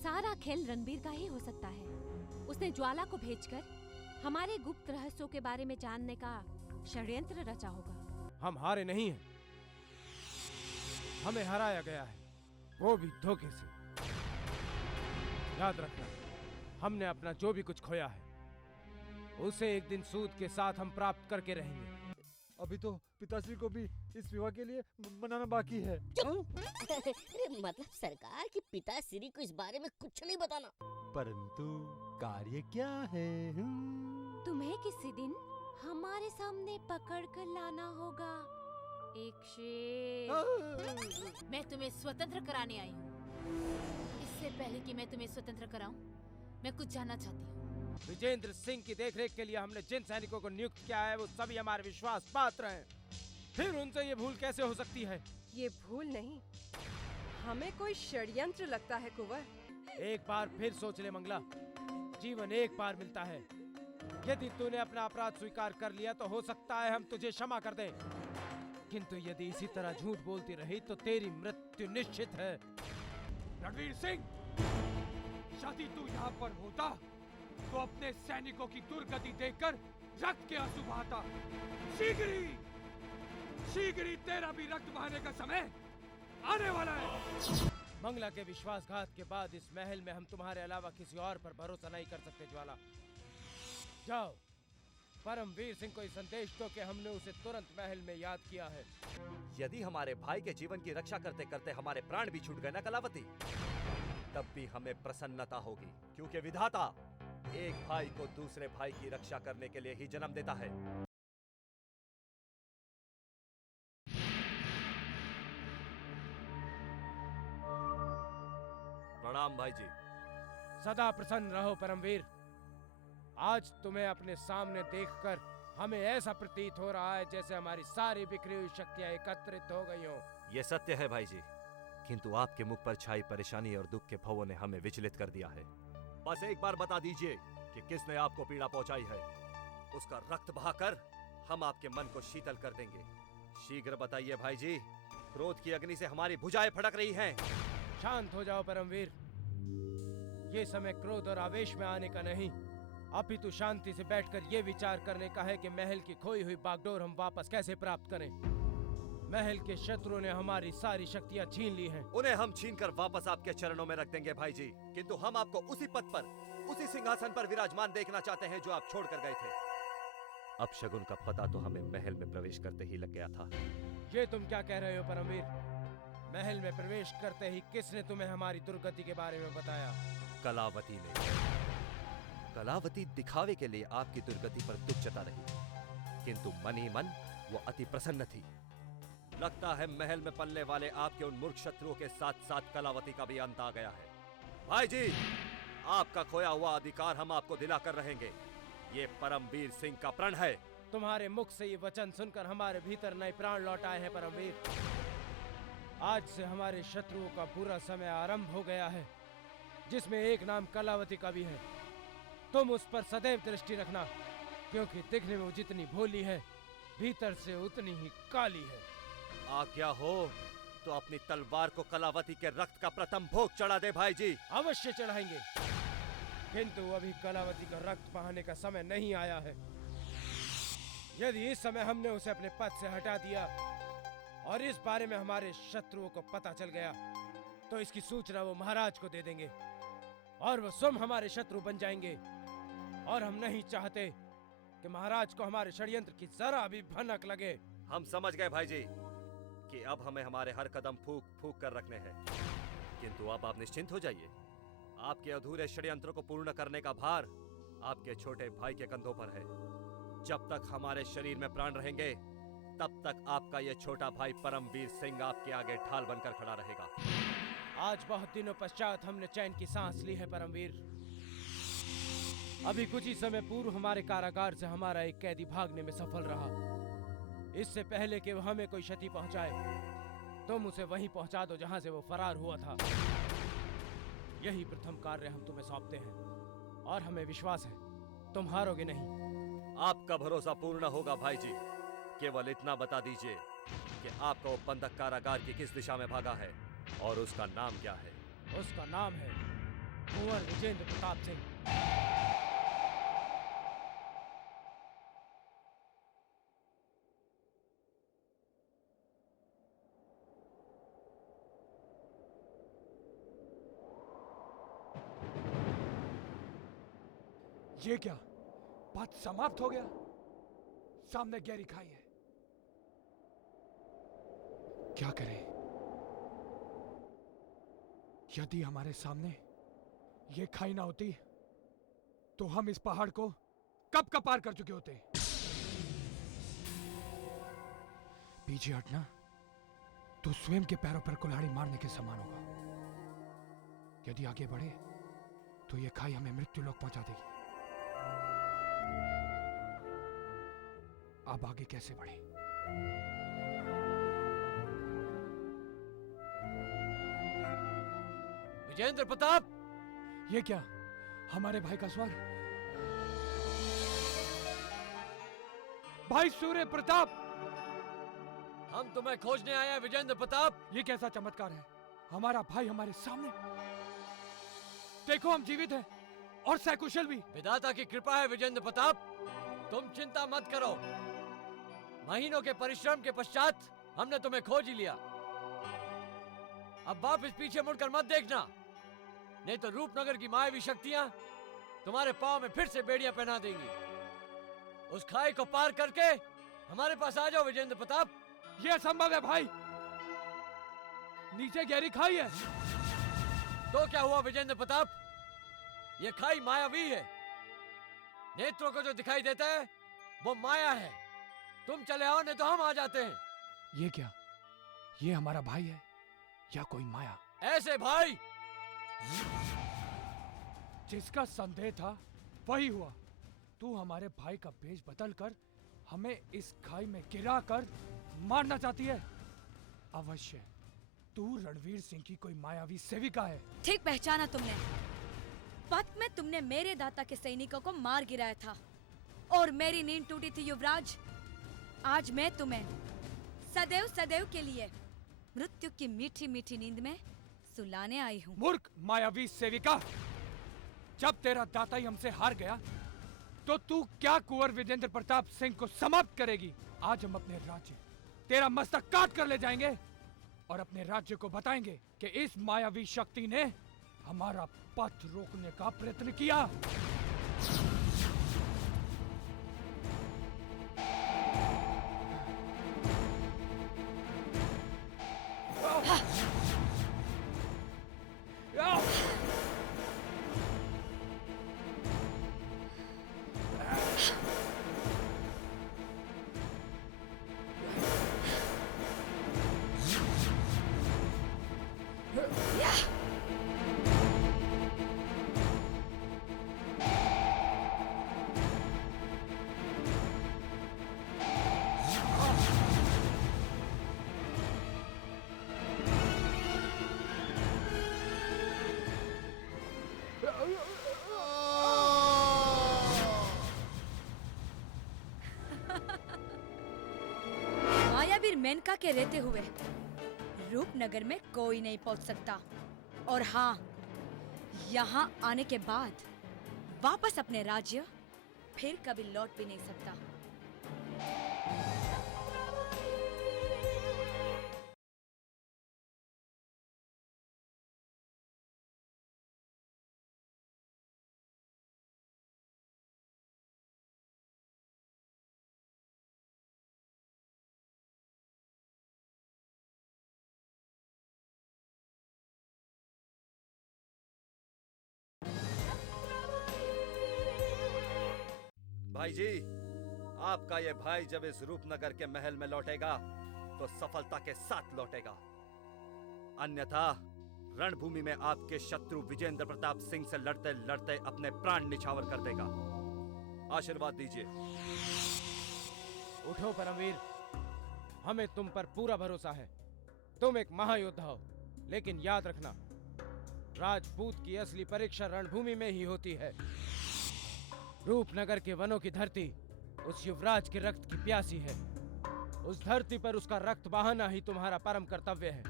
सारा खेल रणबीर का ही हो सकता है। उसने ज्वाला को भेजकर हमारे गुप्त रहस्यों के बारे में जानने का षड्यंत्र रचा होगा। हम हारे नहीं हैं, हमें हराया गया है, वो भी धोखे से। याद रखना, हमने अपना जो भी कुछ खोया है उसे एक दिन सूद के साथ हम प्राप्त करके रहेंगे। अभी तो पिताश्री को भी इस विवाह के लिए मनाना बाकी है। अरे मतलब सरकार की पिताश्री को इस बारे में कुछ नहीं बताना। परंतु कार्य क्या है? तुम्हें किसी दिन हमारे सामने पकड़ कर लाना होगा एक शेर। मैं तुम्हें स्वतंत्र कराने आई हूँ। इससे पहले कि मैं तुम्हें स्वतंत्र कराऊं, मैं कुछ जानना चाहती हूँ। विजेंद्र सिंह की देखरेख के लिए हमने जिन सैनिकों को नियुक्त किया है वो सभी हमारे विश्वास पात्र हैं। फिर उनसे ये भूल कैसे हो सकती है? ये भूल नहीं, हमें कोई षड्यंत्र लगता है कुंवर। एक बार फिर सोच ले मंगला, जीवन एक बार मिलता है। यदि तूने अपना अपराध स्वीकार कर लिया तो हो सकता है हम तुझे क्षमा कर दें, किंतु यदि इसी तरह झूठ बोलती रही तो तेरी मृत्यु निश्चित है। रणवीर सिंह, यदि तू यहाँ पर होता तो अपने सैनिकों की दुर्गति देखकर रक्त के आंसू बहाता। शीघ्र ही तेरा भी रक्त बहाने का समय आने वाला है। मंगला के विश्वासघात के बाद इस महल में हम तुम्हारे अलावा किसी और पर भरोसा नहीं कर सकते। ज्वाला, जाओ परमवीर सिंह को संदेश दो कि हमने उसे तुरंत महल में याद किया है। यदि हमारे भाई के जीवन की रक्षा करते करते हमारे प्राण भी छूट गए ना कलावती, तब भी हमें प्रसन्नता होगी, क्योंकि विधाता एक भाई को दूसरे भाई की रक्षा करने के लिए ही जन्म देता है। प्रणाम भाई जी। सदा प्रसन्न रहो परमवीर। आज तुम्हें अपने सामने देखकर हमें ऐसा प्रतीत हो रहा है जैसे हमारी सारी बिखरी हुई शक्तियां एकत्रित हो गई हों। ये सत्य है भाई जी, किंतु आपके मुख पर छाई परेशानी और दुख के भवों ने हमें विचलित कर दिया है। बस एक बार बता दीजिए कि किसने आपको पीड़ा पहुंचाई है। उसका रक्त बहाकर हम आपके मन को शीतल कर देंगे। शीघ्र बताइए भाई जी, क्रोध की अग्नि से हमारी भुजाएं फड़क रही हैं। शांत हो जाओ परमवीर, ये समय क्रोध और आवेश में आने का नहीं, अपितु शांति से बैठकर ये विचार करने का है कि महल की खोई हुई बागडोर हम वापस कैसे प्राप्त करें। महल के शत्रुओं ने हमारी सारी शक्तियां छीन ली हैं। उन्हें हम छीनकर वापस आपके चरणों में रख देंगे भाई जी, किंतु हम आपको उसी पद पर, उसी सिंहासन पर विराजमान देखना चाहते हैं जो आप छोड़कर गए थे। अपशगुन का पता तो हमें महल में प्रवेश करते ही लग गया था। ये तुम क्या कह रहे हो परमवीर? महल में प्रवेश करते ही किसने तुम्हें हमारी दुर्गति के बारे में बताया? कलावती ने। कलावती दिखावे के लिए आपकी दुर्गति पर दुख जता रही, किंतु मन ही मन वो अति प्रसन्न थी। लगता है महल में पलने वाले आपके उन मूर्ख शत्रुओं के साथ साथ कलावती का भी अंत आ गया है। भाई जी, आपका खोया हुआ अधिकार हम आपको दिला कर रहेंगे। ये परमवीर सिंह का प्रण है। तुम्हारे मुख से ये वचन सुनकर हमारे भीतर नए प्राण लौट आए हैं परमवीर। आज से हमारे शत्रुओं का बुरा समय आरंभ हो गया है, जिसमें एक नाम कलावती का भी है। तुम उस पर सदैव दृष्टि रखना, क्योंकि दिखने में वो जितनी भोली है, भीतर से उतनी ही काली है। आज्ञा हो तो अपनी तलवार को कलावती के रक्त का प्रथम भोग चढ़ा दे भाई जी। अवश्य चढ़ाएंगे, किंतु अभी कलावती का रक्त बहाने का समय नहीं आया है। यदि इस समय हमने उसे अपने पद से हटा दिया और इस बारे में हमारे शत्रुओं को पता चल गया, तो इसकी सूचना वो महाराज को दे देंगे और वो स्वयं हमारे शत्रु बन जाएंगे। और हम नहीं चाहते कि महाराज को हमारे षड्यंत्र की जरा भी भनक लगे। हम समझ गए भाई जी कि अब हमें हमारे हर कदम फूंक फूंक कर रखने हैं, किंतु अब आप निश्चिंत हो जाइए। आपके अधूरे षड्यंत्रों को पूर्ण करने का भार आपके छोटे भाई के कंधों पर है। जब तक हमारे शरीर में प्राण रहेंगे, तब तक आपका यह छोटा भाई परमवीर सिंह आपके आगे ढाल बनकर खड़ा रहेगा। आज बहुत दिनों पश्चात हमने चैन की सांस ली है परमवीर। अभी कुछ ही समय पूर्व हमारे कारागार से हमारा एक कैदी भागने में सफल रहा। इससे पहले कि वो हमें कोई क्षति पहुंचाए, तुम उसे वहीं पहुंचा दो जहां से वो फरार हुआ था। यही प्रथम कार्य हम तुम्हें सौंपते हैं और हमें विश्वास है तुम हारोगे नहीं। आपका भरोसा पूर्ण होगा भाई जी। केवल इतना बता दीजिए कि आपका वो बंधक कारागार की किस दिशा में भागा है और उसका नाम क्या है? उसका नाम है कुंवर विजेंद्र प्रताप सिंह। ये क्या, बात समाप्त हो गया? सामने गहरी खाई है, क्या करें? यदि हमारे सामने ये खाई ना होती तो हम इस पहाड़ को कब का पार कर चुके होते। पीछे हटना तो स्वयं के पैरों पर कुल्हाड़ी मारने के समान होगा। यदि आगे बढ़े तो ये खाई हमें मृत्यु लोक पहुंचा देगी। अब आगे कैसे बढ़े? विजेंद्र प्रताप, ये क्या, हमारे भाई का स्वर? भाई सूर्य प्रताप, हम तुम्हें खोजने आए हैं विजेंद्र प्रताप। ये कैसा चमत्कार है, हमारा भाई हमारे सामने। देखो हम जीवित हैं और सकुशल भी। विधाता की कृपा है विजेंद्र प्रताप, तुम चिंता मत करो। महीनों के परिश्रम के पश्चात हमने तुम्हें खोज ही लिया। अब वापस पीछे मुड़कर मत देखना, नहीं तो रूपनगर की मायावी शक्तियां तुम्हारे पांव में फिर से बेड़ियां पहना देंगी। उस खाई को पार करके हमारे पास आ जाओ विजेंद्र प्रताप। यह असंभव है भाई, नीचे गहरी खाई है। तो क्या हुआ विजेंद्र प्रताप, ये खाई मायावी है। नेत्रों को जो दिखाई देता है वो माया है। तुम चले आओ, नहीं तो हम आ जाते हैं। ये क्या, ये हमारा भाई है या कोई माया? ऐसे भाई, जिसका संदेह था वही हुआ। तू हमारे भाई का भेष बदल कर हमें इस खाई में गिरा कर मारना चाहती है। अवश्य तू रणवीर सिंह की कोई मायावी सेविका है। ठीक पहचाना तुमने। पथ में तुमने मेरे दाता के सैनिकों को मार गिराया था और मेरी नींद टूटी थी युवराज। आज मैं तुम्हें सदैव सदैव के लिए मृत्यु की मीठी मीठी नींद में सुलाने आई हूँ। मूर्ख मायावी सेविका, जब तेरा दाता ही हमसे हार गया तो तू क्या कुंवर विजेंद्र प्रताप सिंह को समाप्त करेगी? आज हम अपने राज्य तेरा मस्तक काट कर ले जाएंगे और अपने राज्य को बताएंगे कि इस मायावी शक्ति ने हमारा पथ रोकने का प्रयत्न किया। मायावीर मेनका के रहते हुए रूपनगर में कोई नहीं पहुंच सकता, और हाँ, यहाँ आने के बाद वापस अपने राज्य फिर कभी लौट भी नहीं सकता। भाई जी, आपका ये भाई जब इस रूपनगर के महल में लौटेगा तो सफलता के साथ लौटेगा, अन्यथा रणभूमि में आपके शत्रु विजेंद्र प्रताप सिंह से लड़ते लड़ते अपने प्राण निछावर कर देगा। आशीर्वाद दीजिए। उठो परमवीर, हमें तुम पर पूरा भरोसा है। तुम एक महायोद्धा हो, लेकिन याद रखना, राजपूत की असली परीक्षा रणभूमि में ही होती है। रूपनगर के वनों की धरती उस युवराज के रक्त की प्यासी है। उस धरती पर उसका रक्त बहाना ही तुम्हारा परम कर्तव्य है।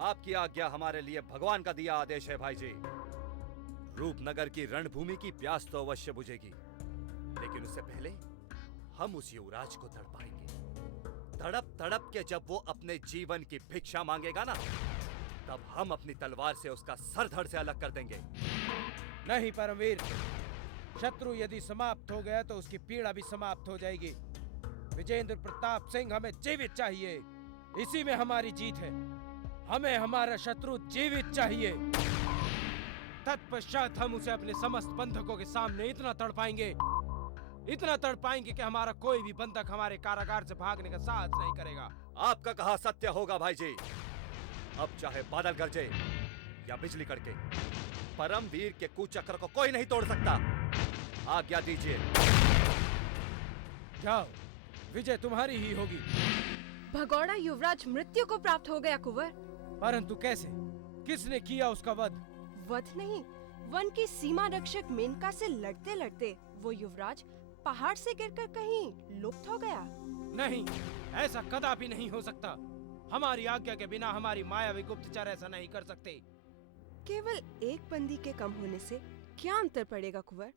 आपकी आज्ञा हमारे लिए भगवान का दिया आदेश है भाई जी। रूपनगर की रणभूमि की प्यास तो अवश्य बुझेगी, लेकिन उससे पहले हम उस युवराज को तड़पाएंगे। तड़प तड़प के जब वो अपने जीवन की भिक्षा मांगेगा ना, तब हम अपनी तलवार से उसका सर धड़ से अलग कर देंगे। नहीं परमवीर, शत्रु यदि समाप्त हो गया तो उसकी पीड़ा भी समाप्त हो जाएगी। विजेंद्र प्रताप सिंह हमें जीवित चाहिए, इसी में हमारी जीत है। हमें हमारा शत्रु जीवित चाहिए। तत्पश्चात हम उसे अपने समस्त बंधकों के सामने इतना तड़पाएंगे कि हमारा कोई भी बंधक हमारे कारागार से भागने का साहस नहीं करेगा। आपका कहा सत्य होगा भाई जी। अब चाहे बादल गरजे या बिजली कड़के, परमवीर के कुचक्र को कोई नहीं तोड़ सकता। आज्ञा दीजिए। जाओ, विजय तुम्हारी ही होगी। भगौड़ा युवराज मृत्यु को प्राप्त हो गया कुंवर। परंतु कैसे? किसने किया उसका वध? वध नहीं, वन की सीमा रक्षक मेनका से लड़ते लड़ते वो युवराज पहाड़ से गिरकर कहीं लुप्त हो गया। नहीं, ऐसा कदापि नहीं हो सकता। हमारी आज्ञा के बिना हमारी मायावी गुप्तचर ऐसा नहीं कर सकते। केवल एक बंदी के कम होने से क्या अंतर पड़ेगा कुंवर?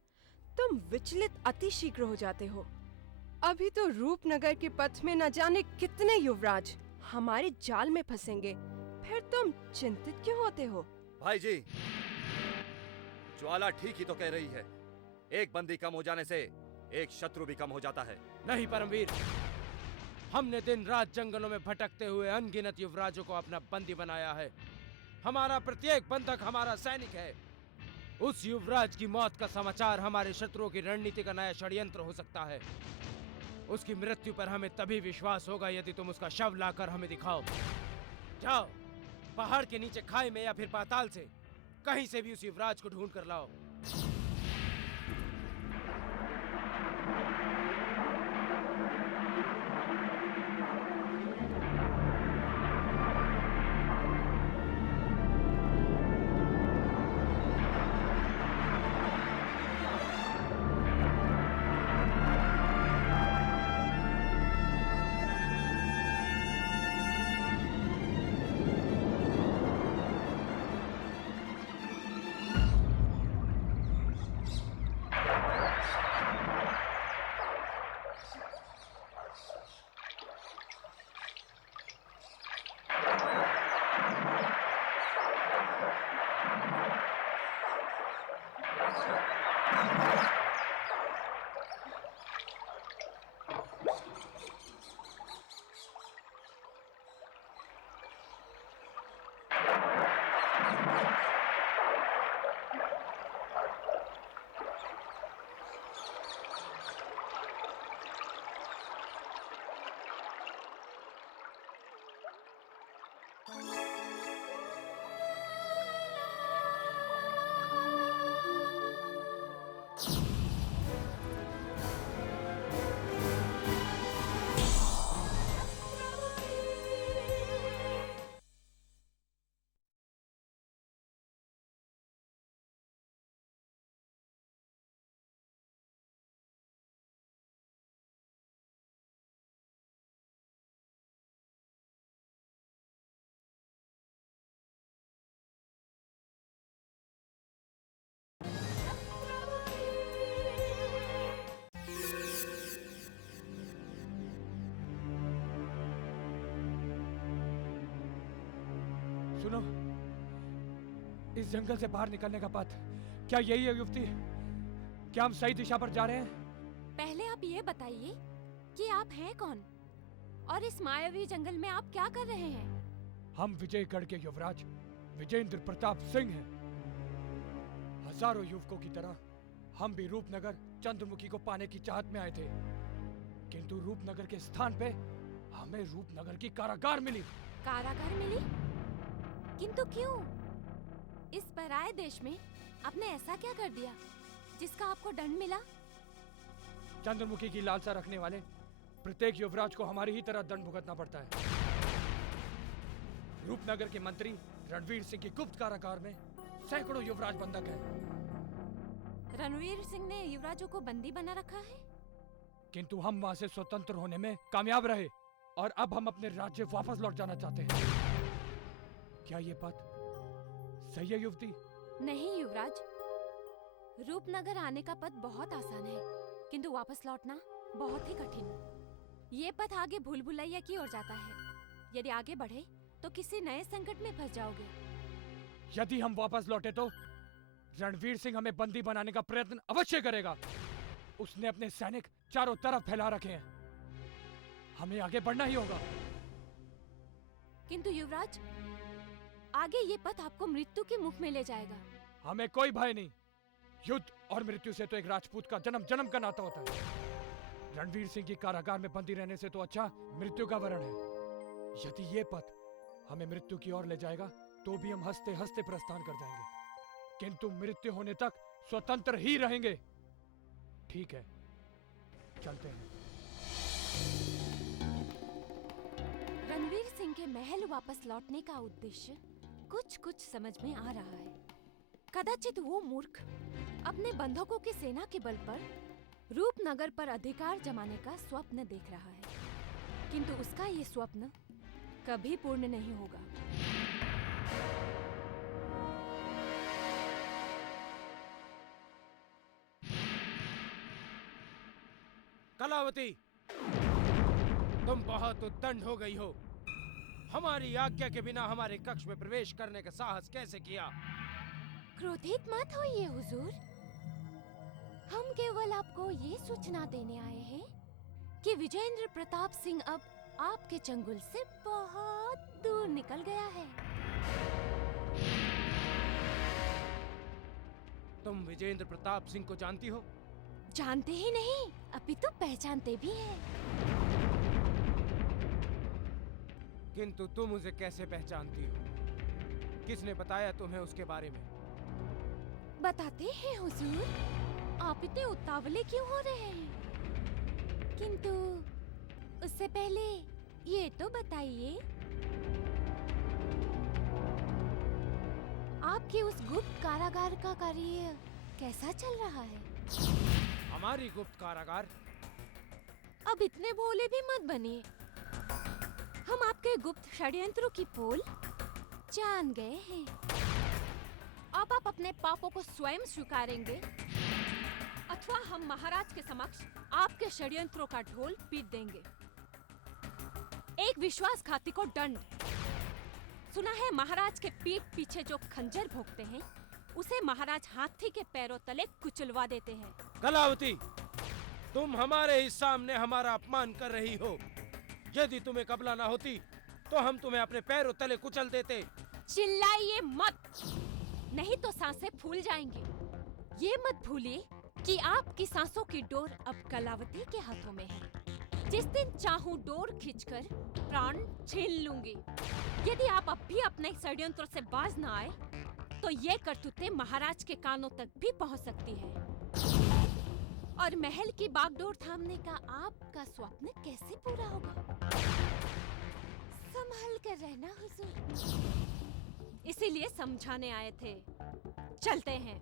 तुम विचलित अति शीघ्र हो जाते हो। अभी तो रूपनगर के पथ में न जाने कितने युवराज हमारे जाल में फंसेंगे, फिर तुम चिंतित क्यों होते हो? भाई जी, ज्वाला ठीक ही तो कह रही है। एक बंदी कम हो जाने से एक शत्रु भी कम हो जाता है। नहीं परमवीर, हमने दिन रात जंगलों में भटकते हुए अनगिनत युवराजों को अपना बंदी बनाया है। हमारा प्रत्येक बंधक हमारा सैनिक है। उस युवराज की मौत का समाचार हमारे शत्रुओं की रणनीति का नया षड्यंत्र हो सकता है। उसकी मृत्यु पर हमें तभी विश्वास होगा यदि तुम उसका शव लाकर हमें दिखाओ। जाओ, पहाड़ के नीचे खाई में या फिर पाताल से कहीं से भी उस युवराज को ढूंढ कर लाओ। सुनो, इस जंगल से बाहर निकलने का पथ क्या यही है युवती? क्या हम सही दिशा पर जा रहे हैं? पहले आप ये बताइए कि आप हैं कौन और इस मायावी जंगल में आप क्या कर रहे हैं? हम विजयगढ़ के युवराज विजेंद्र प्रताप सिंह हैं। हजारों युवकों की तरह हम भी रूपनगर चंद्रमुखी को पाने की चाहत में आए थे, किंतु रूपनगर के स्थान पे हमें रूपनगर की कारागार मिली। कारागार मिली? किंतु क्यों? इस पराये देश में आपने ऐसा क्या कर दिया जिसका आपको दंड मिला? चंद्रमुखी की लालसा रखने वाले प्रत्येक युवराज को हमारी ही तरह दंड भुगतना पड़ता है। रूपनगर के मंत्री रणवीर सिंह की गुप्त कारागार में सैकड़ों युवराज बंधक हैं। रणवीर सिंह ने युवराजों को बंदी बना रखा है, किंतु हम वहां से स्वतंत्र होने में कामयाब रहे और अब हम अपने राज्य वापस लौट जाना चाहते हैं। क्या ये बात सही है युवती? नहीं युवराज, रूपनगर आने का पथ बहुत आसान है, किंतु वापस लौटना बहुत ही कठिन। ये पथ आगे भूल भुलैया की ओर जाता है। यदि आगे बढ़े तो किसी नए संकट में फंस जाओगे। यदि हम वापस लौटे तो रणवीर सिंह हमें बंदी बनाने का प्रयत्न अवश्य करेगा। उसने अपने सैनिक चारों तरफ फैला रखे हैं। हमें आगे बढ़ना ही होगा। किंतु युवराज, आगे ये पथ आपको मृत्यु के मुख में ले जाएगा। हमें कोई भय नहीं। युद्ध और मृत्यु से तो एक राजपूत का जन्म जन्म का नाता होता है। रणवीर सिंह की कारागार में बंदी रहने से तो अच्छा मृत्यु का वरण है। यदि ये पथ हमें मृत्यु की ओर ले जाएगा तो भी हम हंसते हंसते प्रस्थान कर जाएंगे, किंतु मृत्यु होने तक स्वतंत्र ही रहेंगे। ठीक है, चलते हैं। रणवीर सिंह के महल वापस लौटने का उद्देश्य कुछ समझ में आ रहा है। कदाचित वो मूर्ख अपने बंधकों की सेना के बल पर रूपनगर पर अधिकार जमाने का स्वप्न देख रहा है, किंतु उसका ये स्वप्न कभी पूर्ण नहीं होगा। कलावती, तुम बहुत उद्दंड हो गई हो। हमारी आज्ञा के बिना हमारे कक्ष में प्रवेश करने का साहस कैसे किया? क्रोधित मत होइए हुजूर। हम केवल आपको ये सूचना देने आए हैं कि विजेंद्र प्रताप सिंह अब आपके चंगुल से बहुत दूर निकल गया है। तुम विजेंद्र प्रताप सिंह को जानती हो? जानते ही नहीं, अपितु पहचानते भी हैं। किंतु तुम उसे कैसे पहचानती हो? किसने बताया तुम्हें उसके बारे में? बताते हैं हुजूर। आप इतने उतावले क्यों हो रहे हैं? किंतु उससे पहले ये तो बताइए, आपके उस गुप्त कारागार का कार्य कैसा चल रहा है? हमारी गुप्त कारागार? अब इतने भोले भी मत बनिए। हम आपके गुप्त षड्यंत्रों की पोल जान गए हैं। अब आप अपने पापों को स्वयं स्वीकारेंगे अथवा हम महाराज के समक्ष आपके षड्यंत्रों का ढोल पीट देंगे। एक विश्वासघाती को दंड। सुना है महाराज के पीठ पीछे जो खंजर भोंकते हैं उसे महाराज हाथी के पैरों तले कुचलवा देते हैं। कलावती, तुम हमारे ही सामने हमारा अपमान कर रही हो। यदि तुम्हें कबला ना होती तो हम तुम्हें अपने पैरों तले कुचल देते। चिल्लाइए मत, नहीं तो सांसें फूल जाएंगी। ये मत भूलिए कि आपकी सांसों की डोर अब कलावती के हाथों में है। जिस दिन चाहूं डोर खींचकर प्राण छीन लूंगी। यदि आप अब भी अपने षड्यंत्रों से बाज न आए तो ये करतूतें महाराज के कानों तक भी पहुंच सकती है। और महल की बागडोर थामने का आपका स्वप्न कैसे पूरा होगा? संभल कर रहना हुजूर। इसीलिए समझाने आए थे। चलते हैं।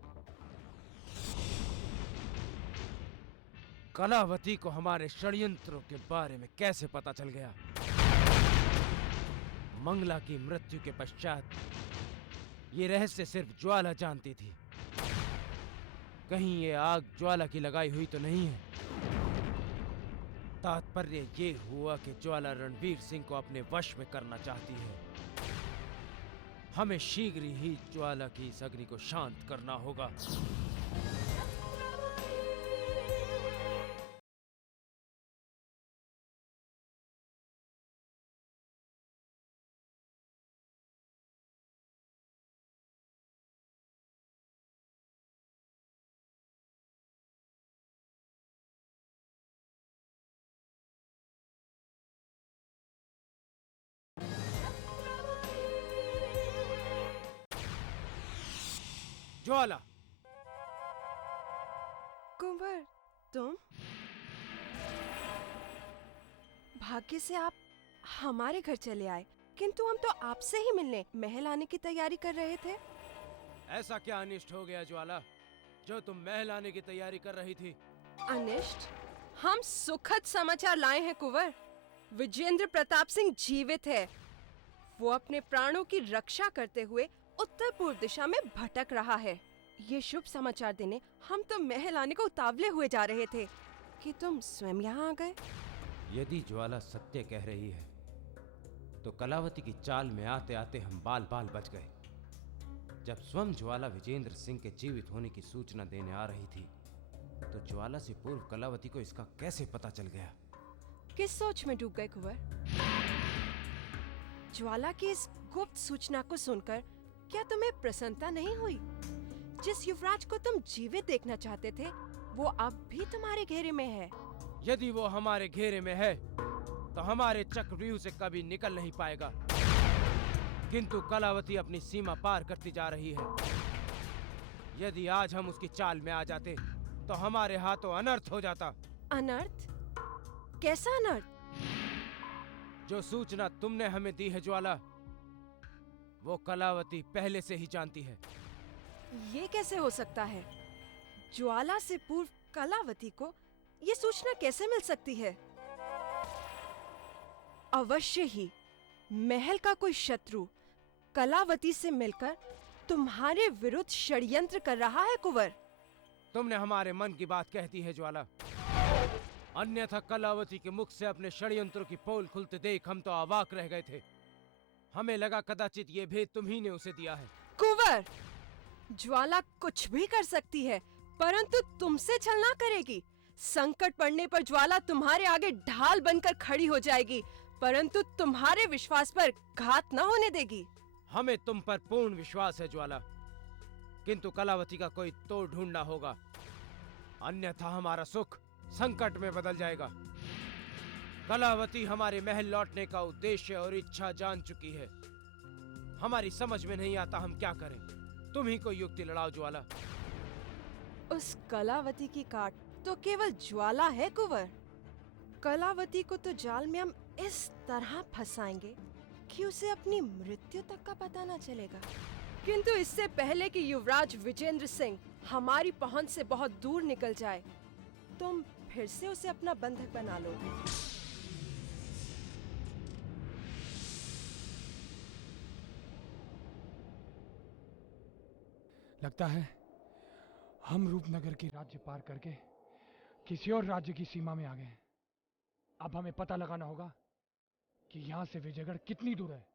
कलावती को हमारे षड्यंत्रों के बारे में कैसे पता चल गया? मंगला की मृत्यु के पश्चात ये रहस्य सिर्फ ज्वाला जानती थी। कहीं ये आग ज्वाला की लगाई हुई तो नहीं है? तात्पर्य ये हुआ कि ज्वाला रणवीर सिंह को अपने वश में करना चाहती है। हमें शीघ्र ही ज्वाला की इस अग्नि को शांत करना होगा। ज्वाला, कुंवर, तुम? भाग्य से आप हमारे घर चले आए, किंतु हम तो आपसे ही मिलने महल आने की तैयारी कर रहे थे। ऐसा क्या अनिष्ट हो गया ज्वाला जो तुम महल आने की तैयारी कर रही थी? अनिष्ट? हम सुखद समाचार लाए हैं कुंवर। विजेंद्र प्रताप सिंह जीवित है। वो अपने प्राणों की रक्षा करते हुए उत्तर पूर्व दिशा में भटक रहा है। ये शुभ समाचार देने हम तो महल आने को उतावले हुए जा रहे थे कि तुम स्वयं यहाँ आ गए। यदि ज्वाला सत्य कह रही है तो कलावती की चाल में आते आते हम बाल बाल बच गए। जब स्वयं ज्वाला विजेंद्र सिंह के जीवित होने की सूचना देने आ रही थी तो ज्वाला से पूर्व कलावती को इसका कैसे पता चल गया? किस सोच में डूब गए कुंवर? ज्वाला की इस गुप्त सूचना को सुनकर क्या तुम्हें प्रसन्नता नहीं हुई? जिस युवराज को तुम जीवित देखना चाहते थे वो अब भी तुम्हारे घेरे में है। यदि वो हमारे घेरे में है तो हमारे चक्रव्यूह से कभी निकल नहीं पाएगा। किंतु कलावती अपनी सीमा पार करती जा रही है। यदि आज हम उसकी चाल में आ जाते तो हमारे हाथों अनर्थ हो जाता। अनर्थ? कैसा अनर्थ? जो सूचना तुमने हमें दी है ज्वाला, वो कलावती पहले से ही जानती है। ये कैसे हो सकता है? ज्वाला से पूर्व कलावती को ये सूचना कैसे मिल सकती है? अवश्य ही महल का कोई शत्रु कलावती से मिलकर तुम्हारे विरुद्ध षड्यंत्र कर रहा है कुंवर। तुमने हमारे मन की बात कहती है ज्वाला। अन्यथा कलावती के मुख से अपने षड्यंत्रों की पोल खुलते देख हम तो अवाक रह गए थे। हमें लगा कदाचित ये भेद तुम्ही ने उसे दिया है। कुंवर, ज्वाला कुछ भी कर सकती है परंतु तुमसे छल ना करेगी। संकट पड़ने पर ज्वाला तुम्हारे आगे ढाल बनकर खड़ी हो जाएगी परंतु तुम्हारे विश्वास पर घात न होने देगी। हमें तुम पर पूर्ण विश्वास है ज्वाला, किंतु कलावती का कोई तोड़ ढूंढना होगा, अन्यथा हमारा सुख संकट में बदल जाएगा। कलावती हमारे महल लौटने का उद्देश्य और इच्छा जान चुकी है। हमारी समझ में नहीं आता हम क्या करें। तुम ही कोई युक्ति लड़ाओ ज्वाला। उस कलावती की काट तो केवल ज्वाला है कुंवर। कलावती को तो जाल में हम इस तरह फंसाएंगे कि उसे अपनी मृत्यु तक का पता न चलेगा। किंतु इससे पहले कि युवराज विजेंद्र सिंह हमारी पहुंच से बहुत दूर निकल जाए, तुम फिर से उसे अपना बंधक बना लो। लगता है हम रूपनगर की राज्य पार करके किसी और राज्य की सीमा में आ गए हैं। अब हमें पता लगाना होगा कि यहां से विजयगढ़ कितनी दूर है।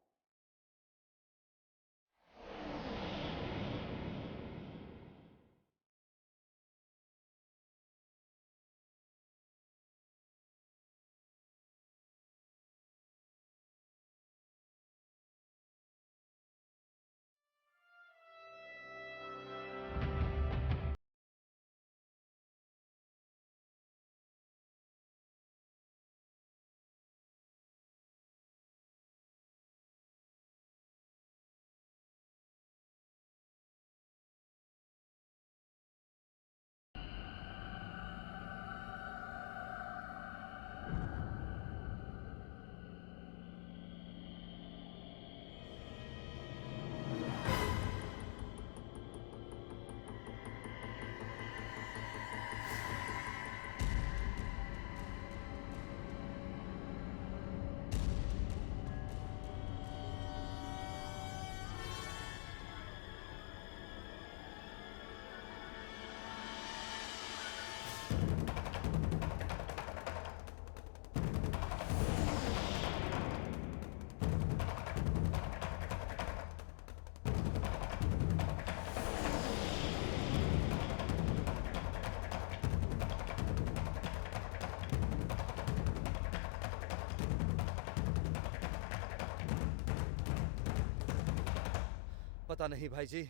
पता नहीं भाई जी,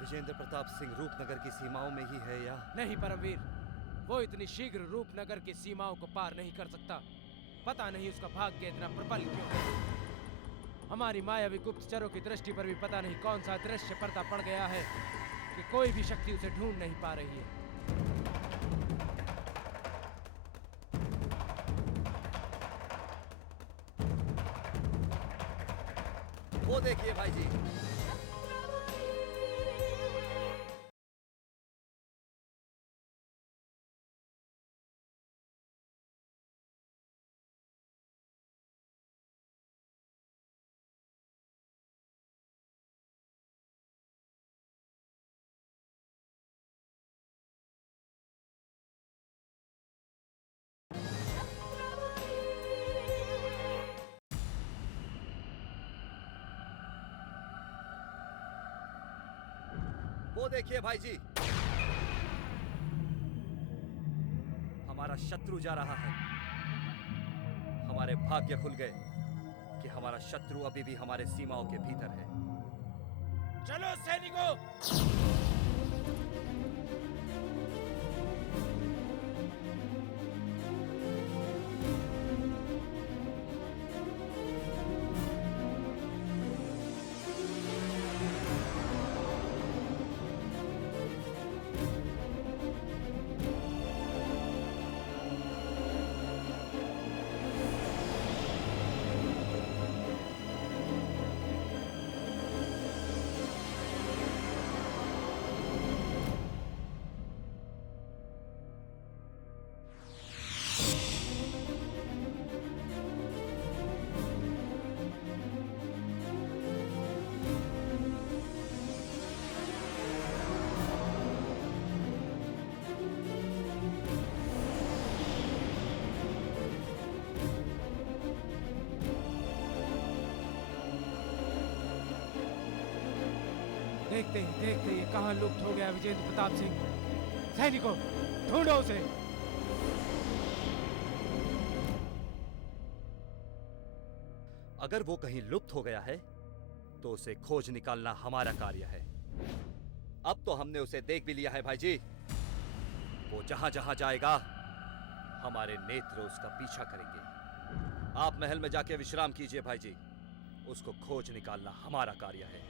विजेंद्र प्रताप सिंह रूपनगर की सीमाओं में ही है या नहीं परमवीर, वो इतनी शीघ्र रूपनगर की सीमाओं को पार नहीं कर सकता। पता नहीं उसका भाग्य इतना प्रबल क्यों है। हमारी मायावी गुप्तचरों की दृष्टि पर भी पता नहीं कौन सा दृश्य पर्दा पड़ गया है कि कोई भी शक्ति उसे ढूंढ नहीं पा रही है। वो देखिए भाई जी, वो देखिए भाई जी, हमारा शत्रु जा रहा है। हमारे भाग्य खुल गए कि हमारा शत्रु अभी भी हमारे सीमाओं के भीतर है। चलो सैनिकों, देखते ही देखते ये कहाँ लुप्त हो गया विजेंद्र प्रताप सिंह। सैनिकों, ढूंढो उसे। अगर वो कहीं लुप्त हो गया है तो उसे खोज निकालना हमारा कार्य है। अब तो हमने उसे देख भी लिया है भाई जी। वो जहां जहां जाएगा हमारे नेत्र उसका पीछा करेंगे। आप महल में जाके विश्राम कीजिए भाई जी। उसको खोज निकालना हमारा कार्य है।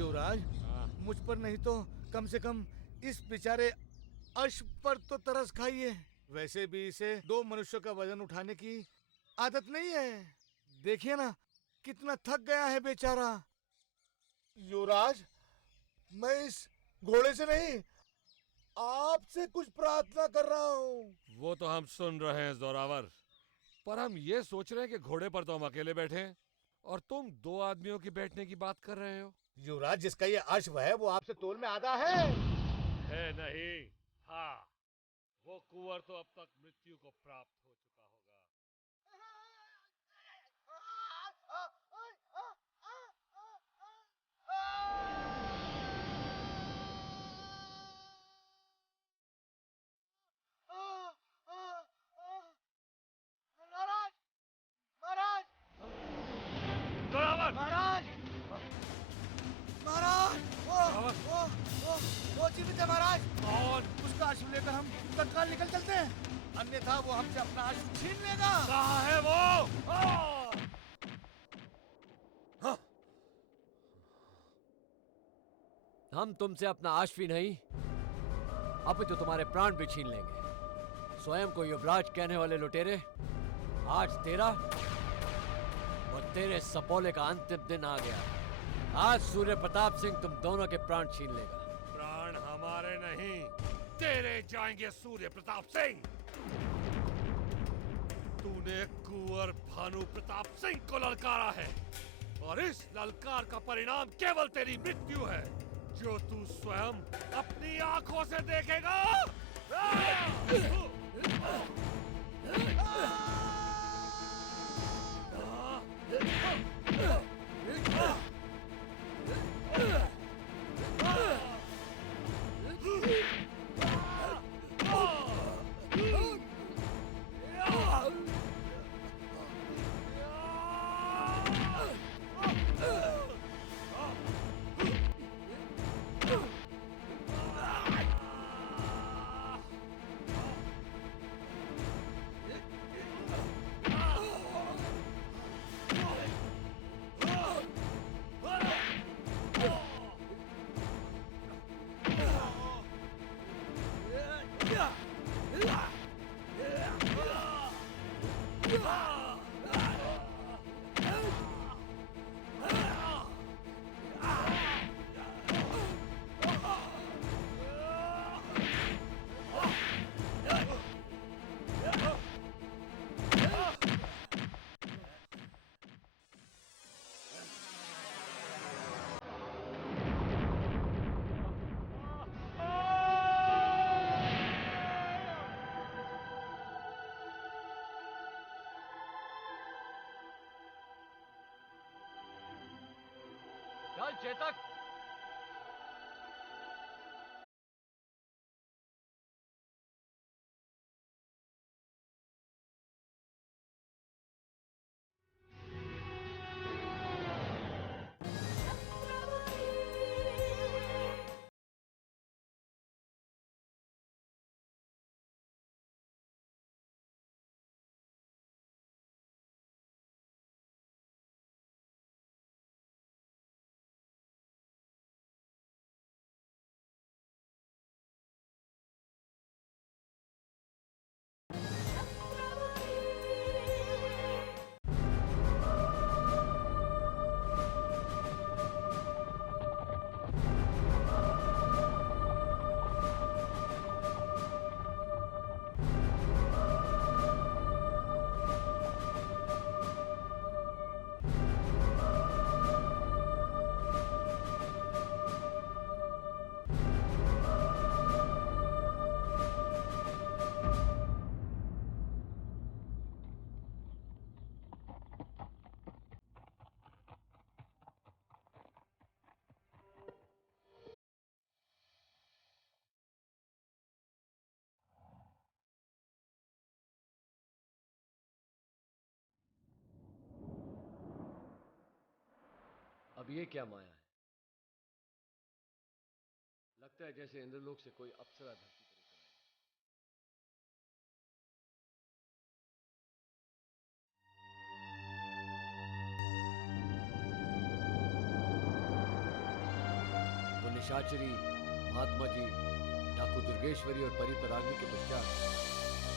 युवराज, मुझ पर नहीं तो कम से कम इस बेचारे अश्व पर तो तरस खाइए। वैसे भी इसे 2 मनुष्यों का वजन उठाने की आदत नहीं है। देखिए ना कितना थक गया है बेचारा। युवराज, मैं इस घोड़े से नहीं आपसे कुछ प्रार्थना कर रहा हूँ। वो तो हम सुन रहे हैं जोरावर, पर हम ये सोच रहे हैं कि घोड़े पर तो हम अकेले बैठे हैं और तुम 2 आदमियों की बैठने की बात कर रहे हो। युवराज, जिसका ये अश्व है वो आपसे तोल में आधा है नहीं? हाँ, वो कुंवर तो अब तक मृत्यु को प्राप्त हो चुका होगा। महाराज, महाराज, जोरावर! महाराज, महाराज, वो जीवित है महाराज। कौन? उसका अश्व लेकर हम तत्काल निकल चलते हैं, अन्यथा वो हमसे अपना अश्व छीन लेगा। कहाँ है वो? हम तुमसे अपना अश्व ही नहीं, अब तो तुम्हारे प्राण भी छीन लेंगे। स्वयं को युवराज कहने वाले लुटेरे, आज तेरा और तेरे सपोले का अंतिम दिन आ गया। आज सूर्य प्रताप सिंह तुम दोनों के प्राण छीन लेगा। प्राण हमारे नहीं, तेरे जाएंगे सूर्य प्रताप सिंह। तूने कुंवर भानु प्रताप सिंह को ललकारा है, और इस ललकार का परिणाम केवल तेरी मृत्यु है, जो तू स्वयं अपनी आंखों से देखेगा। चल चेतक। अब ये क्या माया है? लगता है जैसे इंद्रलोक से कोई अप्सरा धरती पर उतर आई। वो निशाचरी, महात्मा जी, डाकू दुर्गेश्वरी और परी परागनी के पश्चात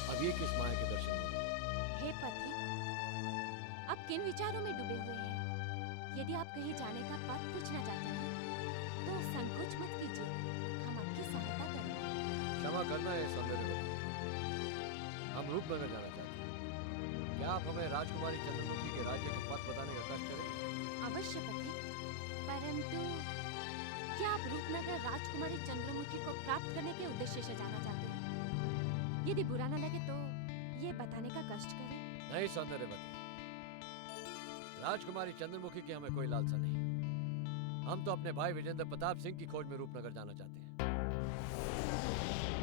अब ये किस माया के दर्शन हुए? हे पथिक, आप किन विचारों में डूबे हुए हैं? यदि आप कहीं जाने का पथ पूछना चाहते हैं तो संकोच मत कीजिए, हम आपकी सहायता करेंगे। क्षमा करना है सौंदर्यवती, हम रूपनगर जाना चाहते हैं। क्या आप हमें राजकुमारी चंद्रमुखी के राज्य का पथ बताने का कष्ट करेंगे? अवश्य पथिक, परंतु क्या आप रूपनगर राजकुमारी चंद्रमुखी को प्राप्त करने के उद्देश्य से जाना चाहते हैं? यदि बुरा न लगे तो ये बताने का कष्ट करें। नहीं सौंदर्यवती, राजकुमारी चंद्रमुखी की हमें कोई लालसा नहीं। हम तो अपने भाई विजेंद्र प्रताप सिंह की खोज में रूपनगर जाना चाहते हैं,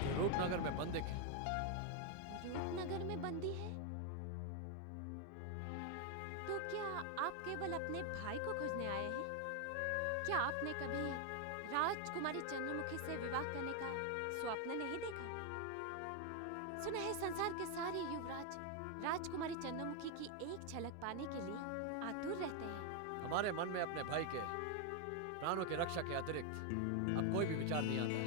जो रूपनगर में बंदिक है। रूपनगर में बंदी है? तो क्या आप केवल अपने भाई को खोजने आए हैं? क्या आपने कभी राजकुमारी चंद्रमुखी से विवाह करने का स्वप्न नहीं देखा? सुना है संसार के सारे युवराज राजकुमारी चंद्रमुखी की एक झलक पाने के लिए आतुर रहते हैं। हमारे मन में अपने भाई के प्राणों की रक्षा के अतिरिक्त अब कोई भी विचार नहीं आता है।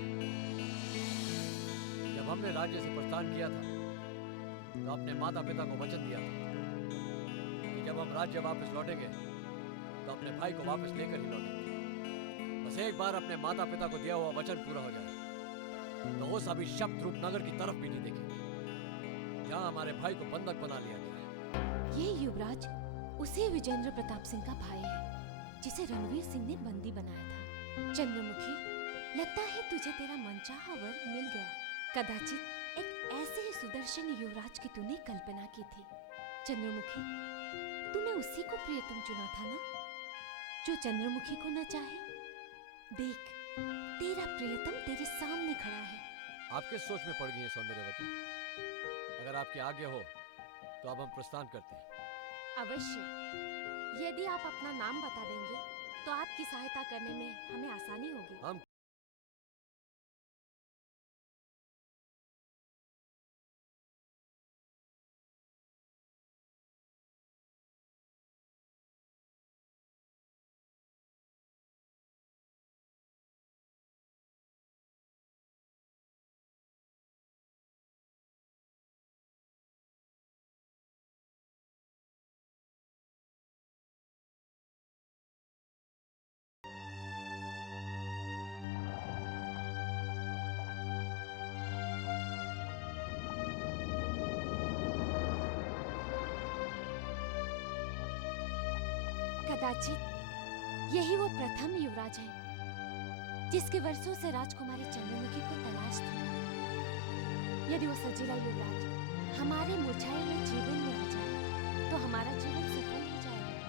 जब हमने राज्य से प्रस्थान किया था तो अपने माता पिता को वचन दिया था कि जब हम राज्य वापस लौटेंगे तो अपने भाई को वापस लेकर ही लौटेंगे। बस एक बार अपने माता पिता को दिया हुआ वचन पूरा हो जाए तो उस अभिशप्त रूपनगर की तरफ भी नहीं देखेंगे जहाँ हमारे भाई को बंधक बना लिया गया है। ये युवराज उसी विजेंद्र प्रताप सिंह का भाई है जिसे रणवीर सिंह ने बंदी बनाया था। चंद्रमुखी, लगता है तुझे तेरा मनचाहा वर मिल गया। कदाचित एक ऐसे ही सुदर्शन युवराज की तूने कल्पना की थी। चंद्रमुखी, तूने उसी को प्रियतम चुना था ना, जो चंद्रमुखी को न चाहे। देख, तेरा प्रियतम तेरे सामने खड़ा है। आप किस सोच में पड़ गई हैं सौंदर्यवती? अगर आपकी आज्ञा हो तो अब हम प्रस्थान करते हैं। अवश्य। यदि आप अपना नाम बता देंगे तो आपकी सहायता करने में हमें आसानी होगी। हम कदाचित यही वो प्रथम युवराज है जिसके वर्षों से राजकुमारी चंद्रमुखी को तलाश थी। यदि वो सजीला युवराज हमारे मुरझाए हुए जीवन में आ जाए तो हमारा जीवन सफल हो जाएगा।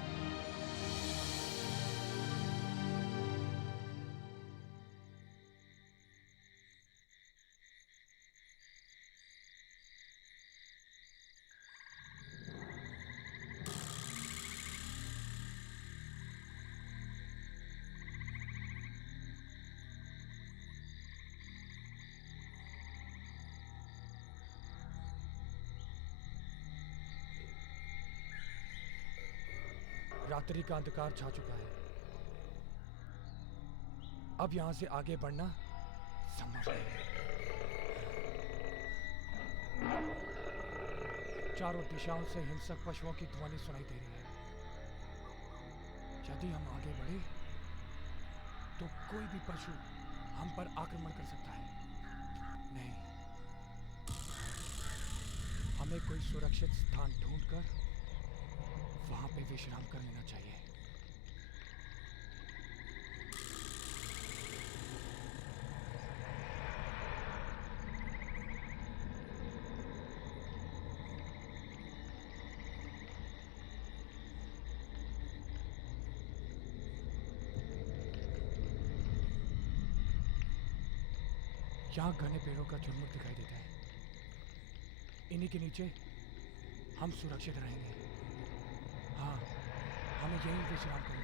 रात्रि का अंधकार छा चुका है। अब यहां से आगे बढ़ना संभव नहीं। चारों दिशाओं से हिंसक पशुओं की ध्वनि सुनाई दे रही है। यदि हम आगे बढ़े तो कोई भी पशु हम पर आक्रमण कर सकता है। नहीं, हमें कोई सुरक्षित स्थान ढूंढकर वहां पे विश्राम कर लेना चाहिए। यहाँ घने पेड़ों का झुरमुट दिखाई देता है। इन्हीं के नीचे हम सुरक्षित रहेंगे। हाँ, हमें यहीं विश्राम करना